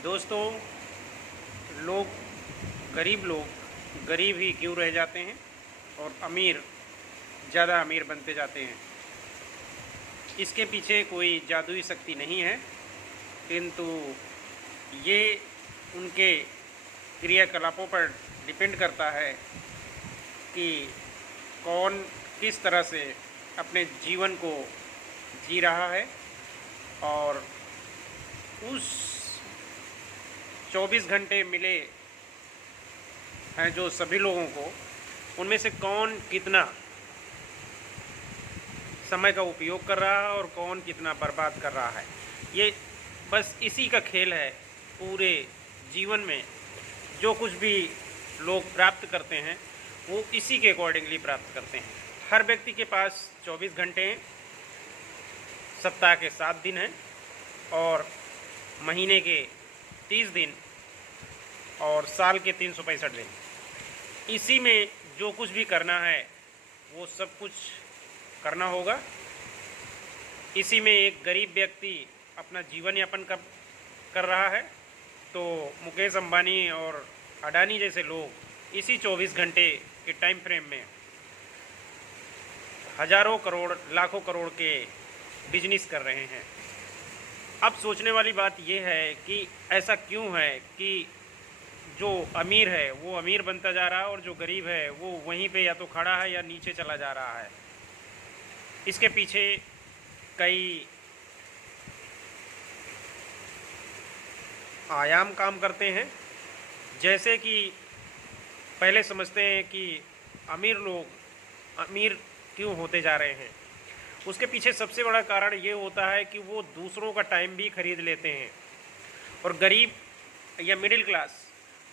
दोस्तों, लोग गरीब ही क्यों रह जाते हैं और अमीर ज़्यादा अमीर बनते जाते हैं। इसके पीछे कोई जादुई शक्ति नहीं है, किंतु ये उनके क्रियाकलापों पर डिपेंड करता है कि कौन किस तरह से अपने जीवन को जी रहा है और उस 24 घंटे मिले हैं जो सभी लोगों को, उनमें से कौन कितना समय का उपयोग कर रहा है और कौन कितना बर्बाद कर रहा है। ये बस इसी का खेल है। पूरे जीवन में जो कुछ भी लोग प्राप्त करते हैं वो इसी के अकॉर्डिंगली प्राप्त करते हैं। हर व्यक्ति के पास 24 घंटे हैं, सप्ताह के 7 दिन हैं और महीने के 30 दिन और साल के 365 दिन। इसी में जो कुछ भी करना है वो सब कुछ करना होगा। इसी में एक गरीब व्यक्ति अपना जीवन यापन कर रहा है, तो मुकेश अंबानी और अडानी जैसे लोग इसी 24 घंटे के टाइम फ्रेम में हजारों करोड़ लाखों करोड़ के बिजनेस कर रहे हैं। अब सोचने वाली बात यह है कि ऐसा क्यों है कि जो अमीर है वो अमीर बनता जा रहा है और जो गरीब है वो वहीं पे या तो खड़ा है या नीचे चला जा रहा है। इसके पीछे कई आयाम काम करते हैं। जैसे कि पहले समझते हैं कि अमीर लोग अमीर क्यों होते जा रहे हैं। उसके पीछे सबसे बड़ा कारण ये होता है कि वो दूसरों का टाइम भी खरीद लेते हैं और गरीब या मिडिल क्लास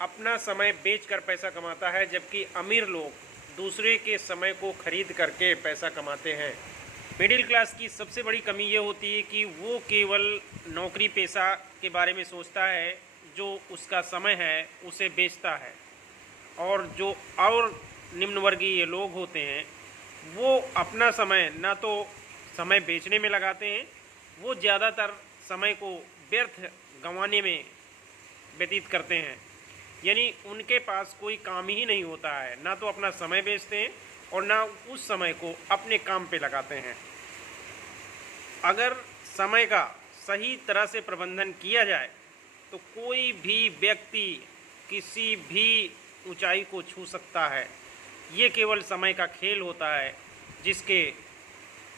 अपना समय बेचकर पैसा कमाता है, जबकि अमीर लोग दूसरे के समय को खरीद करके पैसा कमाते हैं। मिडिल क्लास की सबसे बड़ी कमी ये होती है कि वो केवल नौकरी पेशा के बारे में सोचता है, जो उसका समय है उसे बेचता है। और जो और निम्न वर्गीय लोग होते हैं वो अपना समय ना तो समय बेचने में लगाते हैं, वो ज़्यादातर समय को व्यर्थ गंवाने में व्यतीत करते हैं। यानी उनके पास कोई काम ही नहीं होता है, ना तो अपना समय बेचते हैं और ना उस समय को अपने काम पे लगाते हैं। अगर समय का सही तरह से प्रबंधन किया जाए तो कोई भी व्यक्ति किसी भी ऊंचाई को छू सकता है। ये केवल समय का खेल होता है जिसके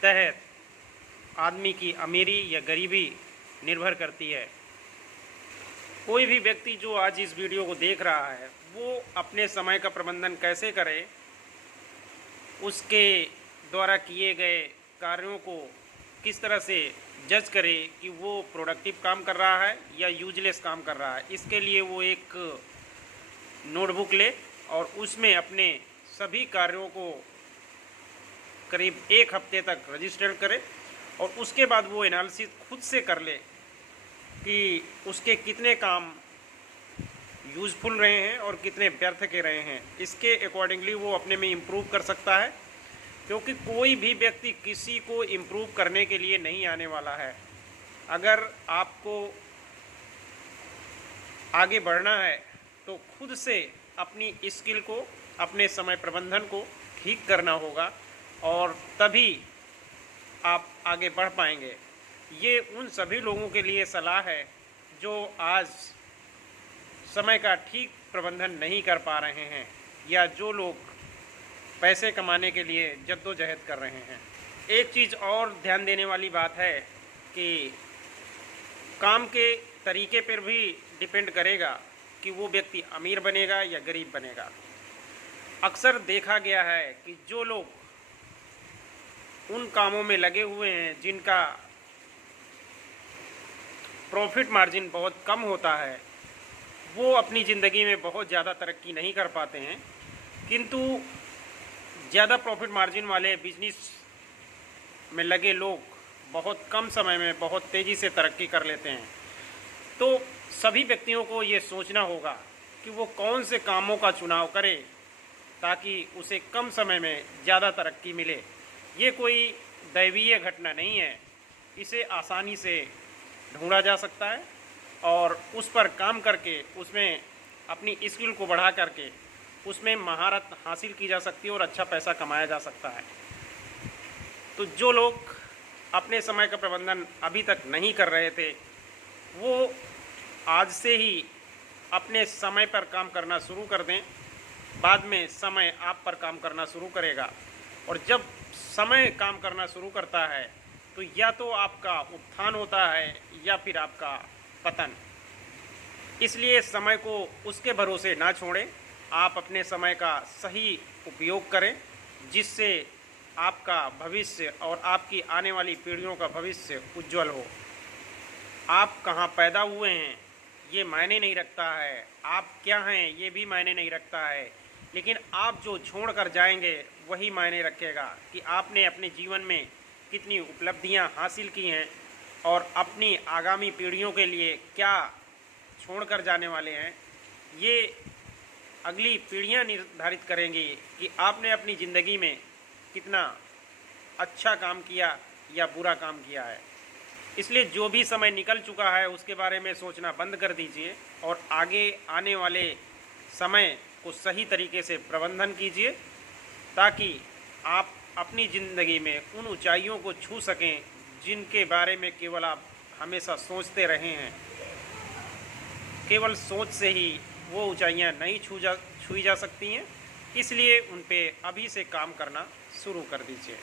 तहत आदमी की अमीरी या गरीबी निर्भर करती है। कोई भी व्यक्ति जो आज इस वीडियो को देख रहा है वो अपने समय का प्रबंधन कैसे करे, उसके द्वारा किए गए कार्यों को किस तरह से जज करे कि वो प्रोडक्टिव काम कर रहा है या यूजलेस काम कर रहा है। इसके लिए वो एक नोटबुक ले और उसमें अपने सभी कार्यों को करीब 1 हफ्ते तक रजिस्टर करे और उसके बाद वो एनालिसिस खुद से कर ले कि उसके कितने काम यूज़फुल रहे हैं और कितने व्यर्थ के रहे हैं। इसके अकॉर्डिंगली वो अपने में इम्प्रूव कर सकता है, क्योंकि कोई भी व्यक्ति किसी को इम्प्रूव करने के लिए नहीं आने वाला है। अगर आपको आगे बढ़ना है तो खुद से अपनी स्किल को, अपने समय प्रबंधन को ठीक करना होगा और तभी आप आगे बढ़ पाएंगे। ये उन सभी लोगों के लिए सलाह है जो आज समय का ठीक प्रबंधन नहीं कर पा रहे हैं या जो लोग पैसे कमाने के लिए जद्दोजहद कर रहे हैं। एक चीज़ और ध्यान देने वाली बात है कि काम के तरीके पर भी डिपेंड करेगा कि वो व्यक्ति अमीर बनेगा या गरीब बनेगा। अक्सर देखा गया है कि जो लोग उन कामों में लगे हुए हैं जिनका प्रॉफिट मार्जिन बहुत कम होता है, वो अपनी ज़िंदगी में बहुत ज़्यादा तरक्की नहीं कर पाते हैं, किंतु ज़्यादा प्रॉफिट मार्जिन वाले बिजनेस में लगे लोग बहुत कम समय में बहुत तेज़ी से तरक्की कर लेते हैं। तो सभी व्यक्तियों को ये सोचना होगा कि वो कौन से कामों का चुनाव करे ताकि उसे कम समय में ज़्यादा तरक्की मिले। ये कोई दैवीय घटना नहीं है, इसे आसानी से ढूंढा जा सकता है और उस पर काम करके उसमें अपनी स्किल को बढ़ा करके उसमें महारत हासिल की जा सकती है और अच्छा पैसा कमाया जा सकता है। तो जो लोग अपने समय का प्रबंधन अभी तक नहीं कर रहे थे, वो आज से ही अपने समय पर काम करना शुरू कर दें। बाद में समय आप पर काम करना शुरू करेगा, और जब समय काम करना शुरू करता है तो या तो आपका उत्थान होता है या फिर आपका पतन। इसलिए समय को उसके भरोसे ना छोड़ें, आप अपने समय का सही उपयोग करें, जिससे आपका भविष्य और आपकी आने वाली पीढ़ियों का भविष्य उज्जवल हो। आप कहाँ पैदा हुए हैं ये मायने नहीं रखता है, आप क्या हैं ये भी मायने नहीं रखता है, लेकिन आप जो छोड़ कर जाएंगे वही मायने रखेगा कि आपने अपने जीवन में कितनी उपलब्धियां हासिल की हैं और अपनी आगामी पीढ़ियों के लिए क्या छोड़कर जाने वाले हैं। ये अगली पीढ़ियां निर्धारित करेंगी कि आपने अपनी ज़िंदगी में कितना अच्छा काम किया या बुरा काम किया है। इसलिए जो भी समय निकल चुका है उसके बारे में सोचना बंद कर दीजिए और आगे आने वाले समय को सही तरीके से प्रबंधन कीजिए, ताकि आप अपनी ज़िंदगी में उन ऊंचाइयों को छू सकें जिनके बारे में केवल आप हमेशा सोचते रहे हैं। केवल सोच से ही वो ऊंचाइयां नहीं छुई जा सकती हैं, इसलिए उन पे अभी से काम करना शुरू कर दीजिए।